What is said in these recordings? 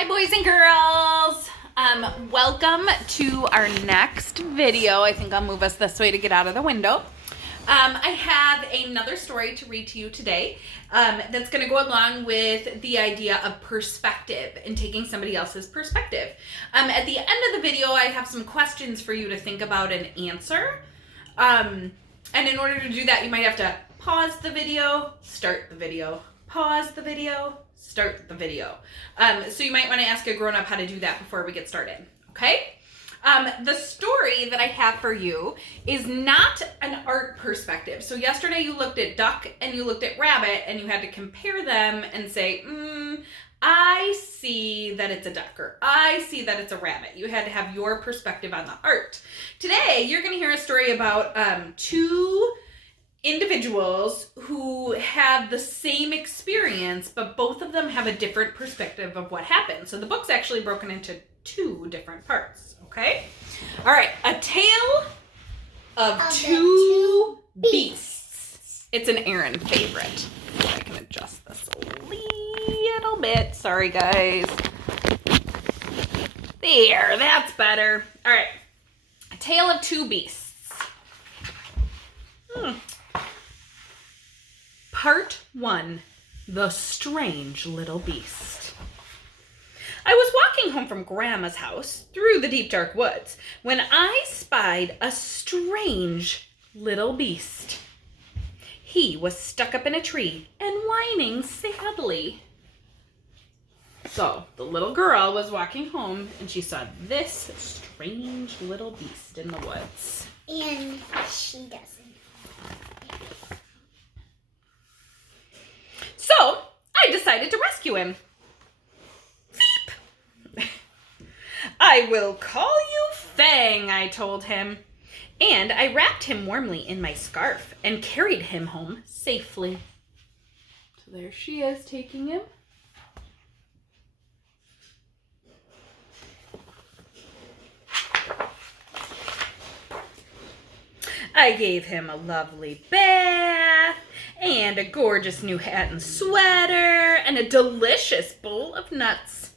Hi boys and girls! Welcome to our next video. I think I'll move us this way to get out of the window. I have another story to read to you today that's going to go along with the idea of perspective and taking somebody else's perspective. At the end of the video, I have some questions for you to think about and answer. And in order to do that, you might have to pause the video, start the video, pause the video, start the video. So you might want to ask a grown-up how to do that before we get started, okay? The story that I have for you is not an art perspective. So yesterday you looked at duck and you looked at rabbit and you had to compare them and say, I see that it's a duck or I see that it's a rabbit. You had to have your perspective on the art. Today you're going to hear a story about two individuals who have the same experience, but both of them have a different perspective of what happened. So the book's actually broken into two different parts, okay? All right, A Tale of Two Beasts. It's an Aaron favorite. I can adjust this a little bit. Sorry, guys. There, that's better. All right, A Tale of Two Beasts. Part 1, The Strange Little Beast. I was walking home from Grandma's house through the deep dark woods when I spied a strange little beast. He was stuck up in a tree and whining sadly. So the little girl was walking home and she saw this strange little beast in the woods. And she doesn't. So I decided to rescue him. Veep! I will call you Fang, I told him. And I wrapped him warmly in my scarf and carried him home safely. So there she is taking him. I gave him a lovely bath and a gorgeous new hat and sweater and a delicious bowl of nuts.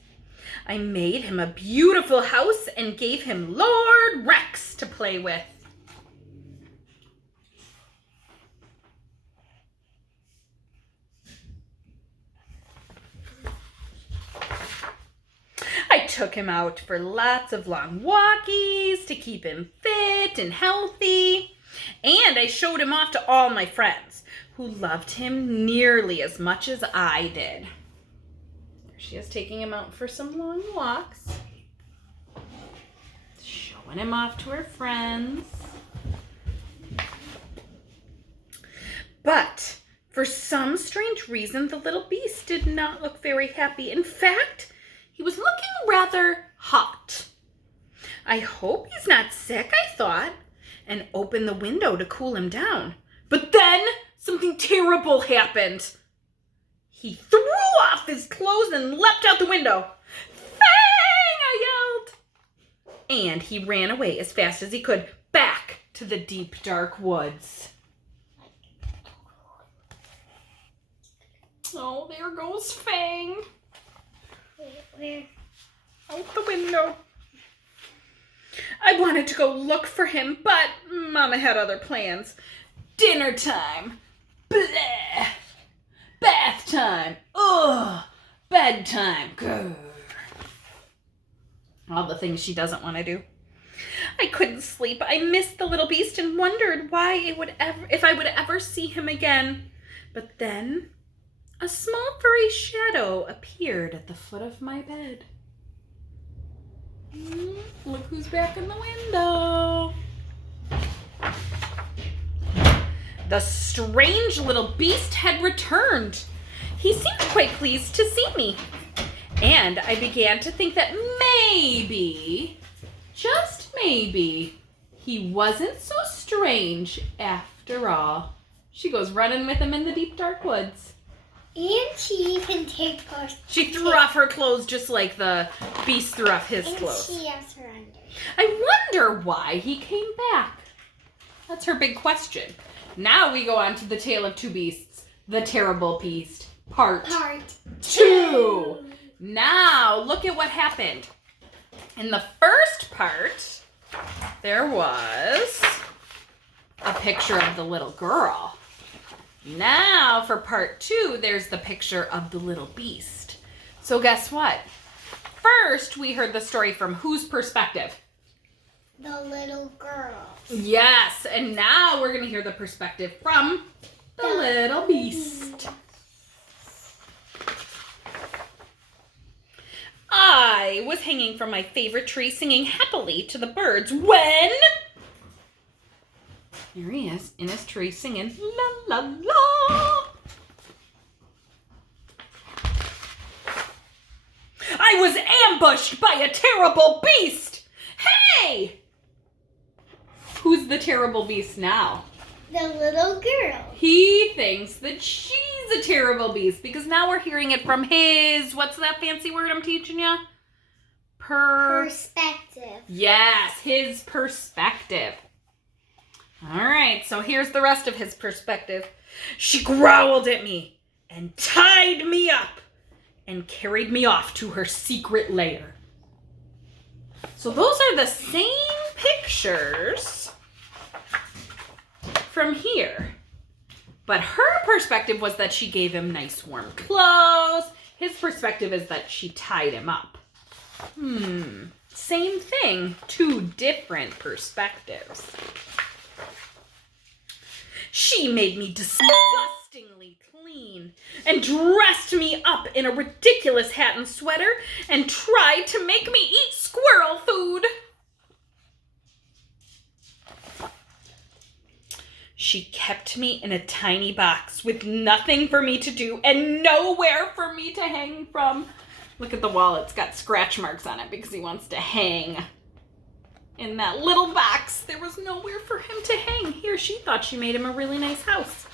I made him a beautiful house and gave him Lord Rex to play with. I took him out for lots of long walkies to keep him fit and healthy. And I showed him off to all my friends who loved him nearly as much as I did. There she is taking him out for some long walks. Showing him off to her friends. But for some strange reason, the little beast did not look very happy. In fact, he was looking rather hot. I hope he's not sick, I thought, and opened the window to cool him down. But then something terrible happened. He threw off his clothes and leapt out the window. Fang! I yelled. And he ran away as fast as he could, back to the deep, dark woods. Oh, there goes Fang. Where? Out the window. I wanted to go look for him, but Mama had other plans. Dinner time. Bleh. Bath time. Ugh. Bedtime. Grr. All the things she doesn't want to do. I couldn't sleep. I missed the little beast and wondered if I would ever see him again. But then a small furry shadow appeared at the foot of my bed. Look who's back in the window. The strange little beast had returned. He seemed quite pleased to see me. And I began to think that maybe, just maybe, he wasn't so strange after all. She goes running with him in the deep dark woods. And she even takes off. She threw off her clothes just like the beast threw off his clothes. And she has her under. I wonder why he came back. That's her big question. Now we go on to The Tale of Two Beasts, The Terrible Beast, Part 2. Now, look at what happened. In the first part, there was a picture of the little girl. Now for part 2, there's the picture of the little beast. So guess what? First, we heard the story from whose perspective? The little girl. Yes, and now we're going to hear the perspective from the little beast. I was hanging from my favorite tree singing happily to the birds when... Here he is in his tree singing la la la. I was ambushed by a terrible beast. Hey! Who's the terrible beast now? The little girl. He thinks that she's a terrible beast because now we're hearing it from his, what's that fancy word I'm teaching you? Perspective. Yes, his perspective. All right, so here's the rest of his perspective. She growled at me and tied me up and carried me off to her secret lair. So those are the same pictures from here. But her perspective was that she gave him nice warm clothes. His perspective is that she tied him up. Same thing, 2 different perspectives. She made me disgustingly clean and dressed me up in a ridiculous hat and sweater and tried to make me eat squirrel food. She kept me in a tiny box with nothing for me to do and nowhere for me to hang from. Look at the wall, it's got scratch marks on it because he wants to hang in that little box. There was nowhere for him to hang. Here, she thought she made him a really nice house.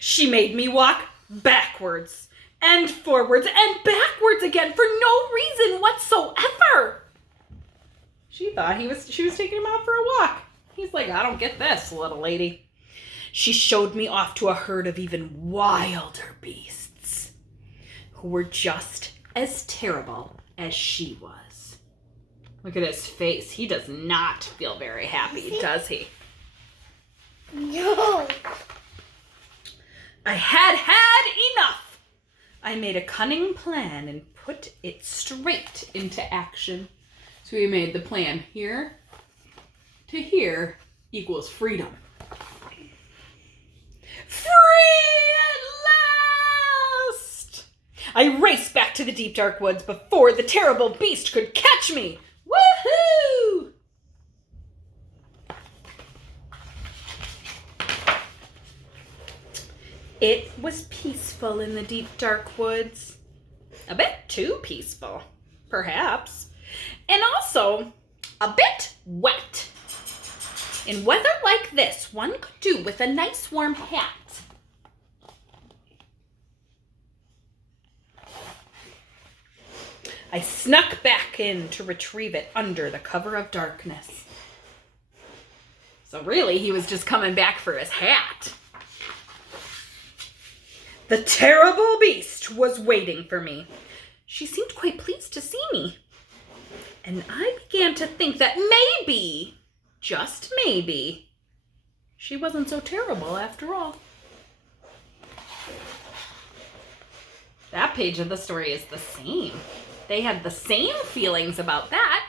She made me walk backwards and forwards and backwards again for no reason whatsoever. She thought she was taking him out for a walk. He's like, I don't get this, little lady. She showed me off to a herd of even wilder beasts who were just as terrible as she was. Look at his face. He does not feel very happy, does he? No. I had enough. I made a cunning plan and put it straight into action. So we made the plan here to here equals freedom. Free at last! I raced back to the deep dark woods before the terrible beast could catch me. Woohoo! It was peaceful in the deep dark woods. A bit too peaceful, perhaps. And also a bit wet. In weather like this, one could do with a nice warm hat. I snuck back in to retrieve it under the cover of darkness. So really, he was just coming back for his hat. The terrible beast was waiting for me. She seemed quite pleased to see me. And I began to think that maybe, just maybe, she wasn't so terrible after all. That page of the story is the same. They had the same feelings about that.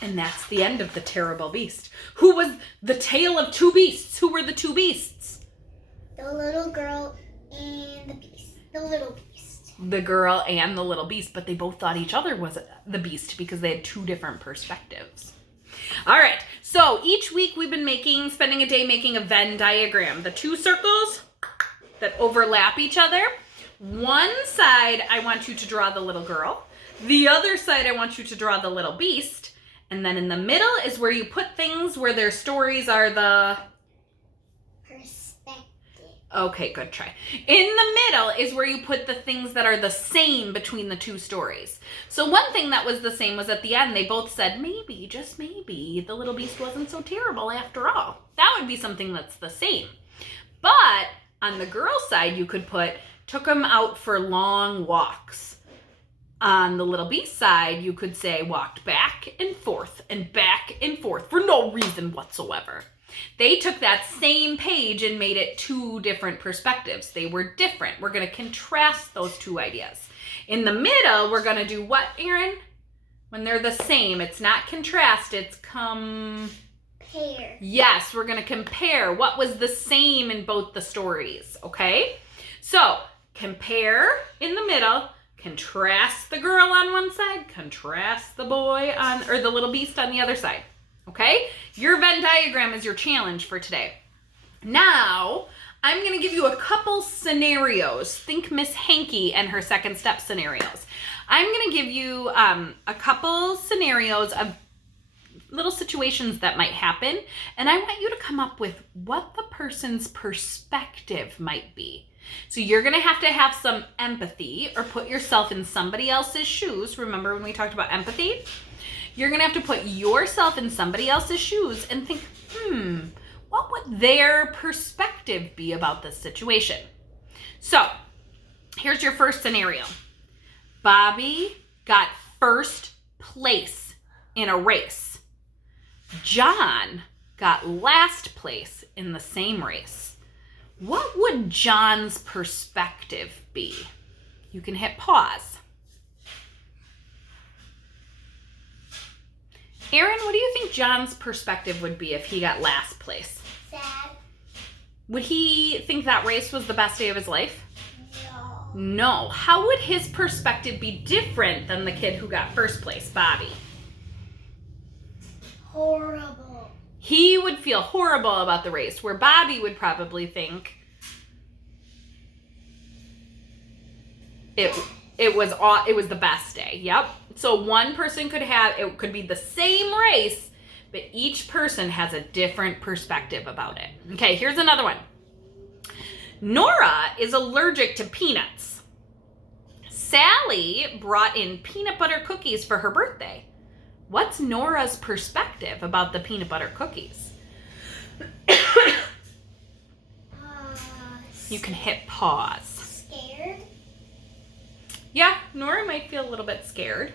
And that's the end of the terrible beast. Who was the tale of 2 beasts? Who were the 2 beasts? The little girl and the beast. The little beast. The girl and the little beast, but they both thought each other was the beast because they had 2 different perspectives. All right, so each week we've been spending a day making a Venn diagram. The 2 circles that overlap each other. One side, I want you to draw the little girl. The other side, I want you to draw the little beast. And then in the middle is where you put things where their stories are the... Perspective. Okay, good try. In the middle is where you put the things that are the same between the 2 stories. So one thing that was the same was at the end, they both said, maybe, just maybe, the little beast wasn't so terrible after all. That would be something that's the same. But on the girl's side, you could put took them out for long walks. On the Little Beast side, you could say walked back and forth for no reason whatsoever. They took that same page and made it two different perspectives. They were different. We're going to contrast those two ideas. In the middle, we're going to do what, Erin? When they're the same, it's not contrast, it's compare. Yes, we're going to compare what was the same in both the stories, okay? So, compare in the middle, contrast the girl on one side, contrast the boy on, or the Little Beast on the other side, okay? Your Venn diagram is your challenge for today. Now, I'm going to give you a couple scenarios. Think Miss Hanky and her second step scenarios. I'm going to give you a couple scenarios of little situations that might happen, and I want you to come up with what the person's perspective might be. So you're going to have some empathy or put yourself in somebody else's shoes. Remember when we talked about empathy? You're going to have to put yourself in somebody else's shoes and think, what would their perspective be about this situation? So here's your first scenario. Bobby got first place in a race. John got last place in the same race. What would John's perspective be? You can hit pause. Erin, what do you think John's perspective would be if he got last place? Sad. Would he think that race was the best day of his life? No. No. How would his perspective be different than the kid who got first place, Bobby? Horrible. He would feel horrible about the race, where Bobby would probably think it was the best day. Yep. So one person it could be the same race, but each person has a different perspective about it. Okay, here's another one. Nora is allergic to peanuts. Sally brought in peanut butter cookies for her birthday. What's Nora's perspective about the peanut butter cookies? You can hit pause. Scared? Yeah, Nora might feel a little bit scared.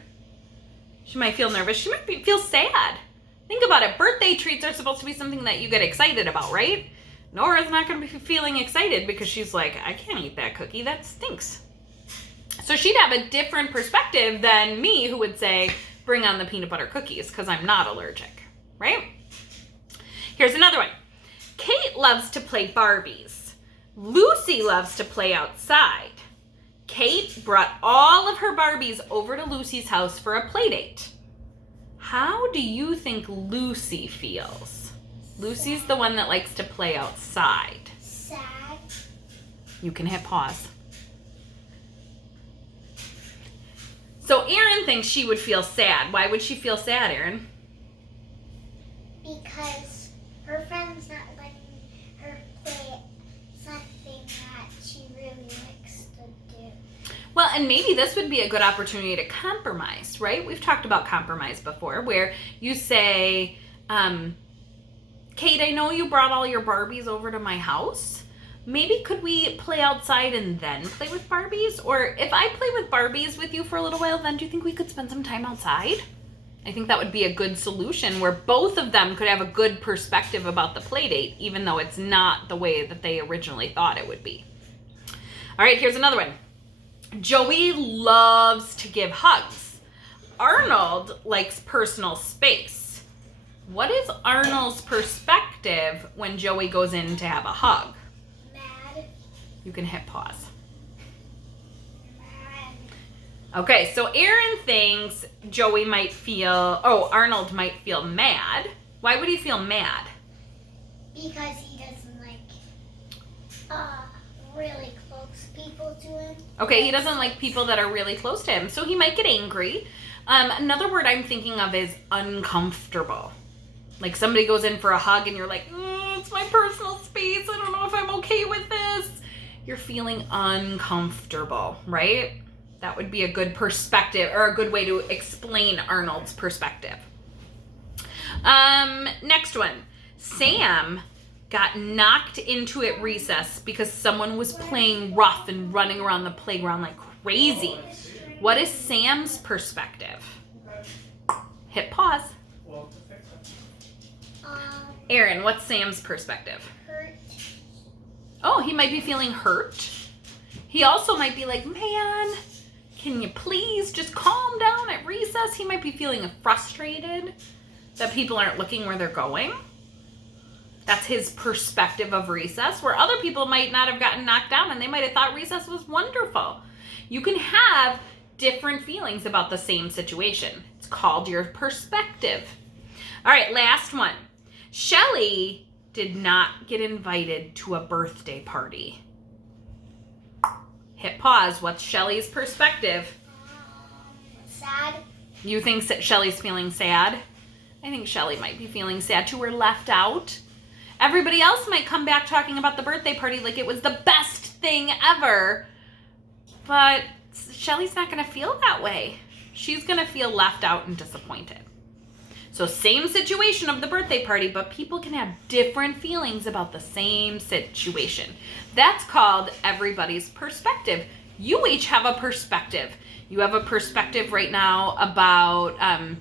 She might feel nervous. She might feel sad. Think about it. Birthday treats are supposed to be something that you get excited about, right? Nora's not going to be feeling excited because she's like, I can't eat that cookie. That stinks. So she'd have a different perspective than me, who would say, bring on the peanut butter cookies because I'm not allergic, right? Here's another one. Kate loves to play Barbies. Lucy loves to play outside. Kate brought all of her Barbies over to Lucy's house for a play date. How do you think Lucy feels? Lucy's the one that likes to play outside. Sad. You can hit pause. So Erin thinks she would feel sad. Why would she feel sad, Erin? Because her friend's not letting her play something that she really likes to do. Well, and maybe this would be a good opportunity to compromise, right? We've talked about compromise before, where you say, Kate, I know you brought all your Barbies over to my house. Maybe could we play outside and then play with Barbies? Or if I play with Barbies with you for a little while, then do you think we could spend some time outside? I think that would be a good solution where both of them could have a good perspective about the play date, even though it's not the way that they originally thought it would be. All right, here's another one. Joey loves to give hugs. Arnold likes personal space. What is Arnold's perspective when Joey goes in to have a hug? Mad. You can hit pause. Mad. Okay, so Erin thinks Arnold might feel mad. Why would he feel mad? Because he doesn't like really close people to him. Okay, he doesn't like people that are really close to him, so he might get angry. Another word I'm thinking of is uncomfortable. Like somebody goes in for a hug and you're like, it's my personal space. I don't know if I'm okay with this. You're feeling uncomfortable, right? That would be a good perspective or a good way to explain Arnold's perspective. Next one. Sam got knocked into at recess because someone was playing rough and running around the playground like crazy. What is Sam's perspective? Hit pause. Aaron, what's Sam's perspective? Hurt. Oh, he might be feeling hurt. He also might be like, man, can you please just calm down at recess? He might be feeling frustrated that people aren't looking where they're going. That's his perspective of recess, where other people might not have gotten knocked down and they might have thought recess was wonderful. You can have different feelings about the same situation. It's called your perspective. All right, last one. Shelly did not get invited to a birthday party. Hit pause. What's Shelly's perspective? Sad. You think Shelly's feeling sad? I think Shelly might be feeling sad too. We're left out. Everybody else might come back talking about the birthday party like it was the best thing ever. But Shelly's not going to feel that way. She's going to feel left out and disappointed. So same situation of the birthday party, but people can have different feelings about the same situation. That's called everybody's perspective. You each have a perspective. You have a perspective right now about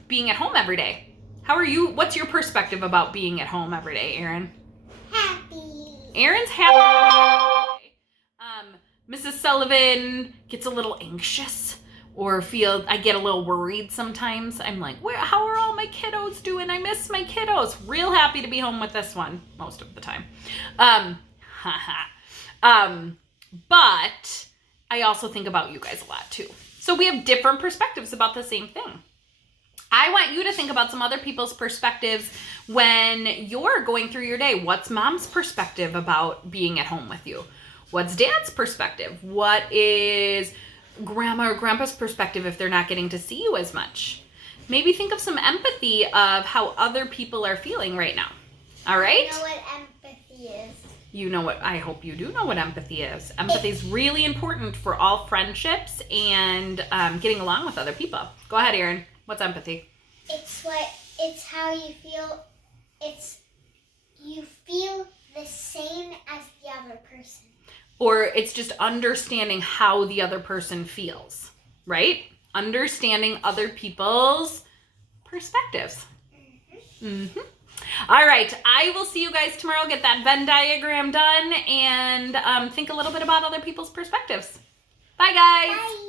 being at home every day. How are you? What's your perspective about being at home every day, Aaron? Happy. Aaron's happy. Mrs. Sullivan gets a little anxious or I get a little worried sometimes. I'm like, how are all my kiddos doing? I miss my kiddos. Real happy to be home with this one most of the time. But I also think about you guys a lot too. So we have different perspectives about the same thing. I want you to think about some other people's perspectives when you're going through your day. What's mom's perspective about being at home with you? What's dad's perspective? What is grandma or grandpa's perspective if they're not getting to see you as much? Maybe think of some empathy of how other people are feeling right now. All right? I know what empathy is. You know what? I hope you do know what empathy is. Empathy is really important for all friendships and getting along with other people. Go ahead, Erin. What's empathy? It's how you feel. You feel the same as the other person. Or it's just understanding how the other person feels, right? Understanding other people's perspectives. Mm-hmm. All right. I will see you guys tomorrow. Get that Venn diagram done and think a little bit about other people's perspectives. Bye, guys. Bye.